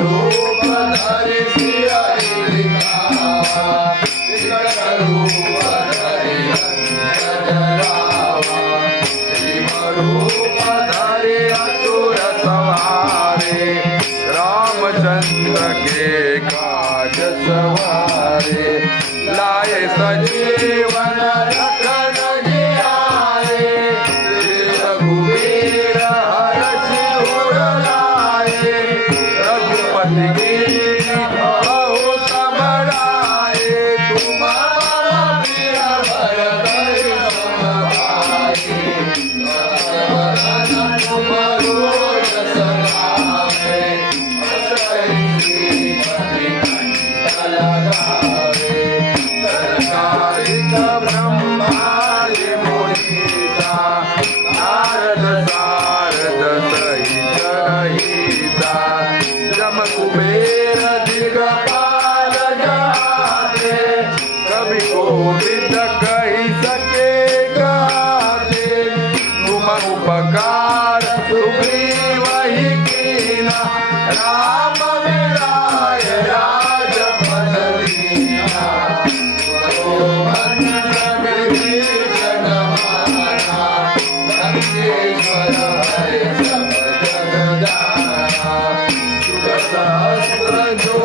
रूप धरि सिय दिखावा विकट रूप धरि अंजन लावा भीम रूप धरि असुर संहारे रामचंद्र के काज सवारे लाए सजीवन लखन जियाए रघुवीर हरषि उर लाए रघुपति कीन्हि बहुत बड़ाए तुम मम प्रिय भरत सम भाई तुम रोज सगावे सरकारिक ब्रह्मादि मुनीसा नारद सारद सहित रहीसा जम कुबेर दिगपाल जाते कवि कोविद कहि सके गाते तुम उपकार सुग्रीव ही कीना राम मिलाय राजपद दीना विभीषण माना लंकेश्वर हरे सब जग जाना शुभ सहस्त्र जो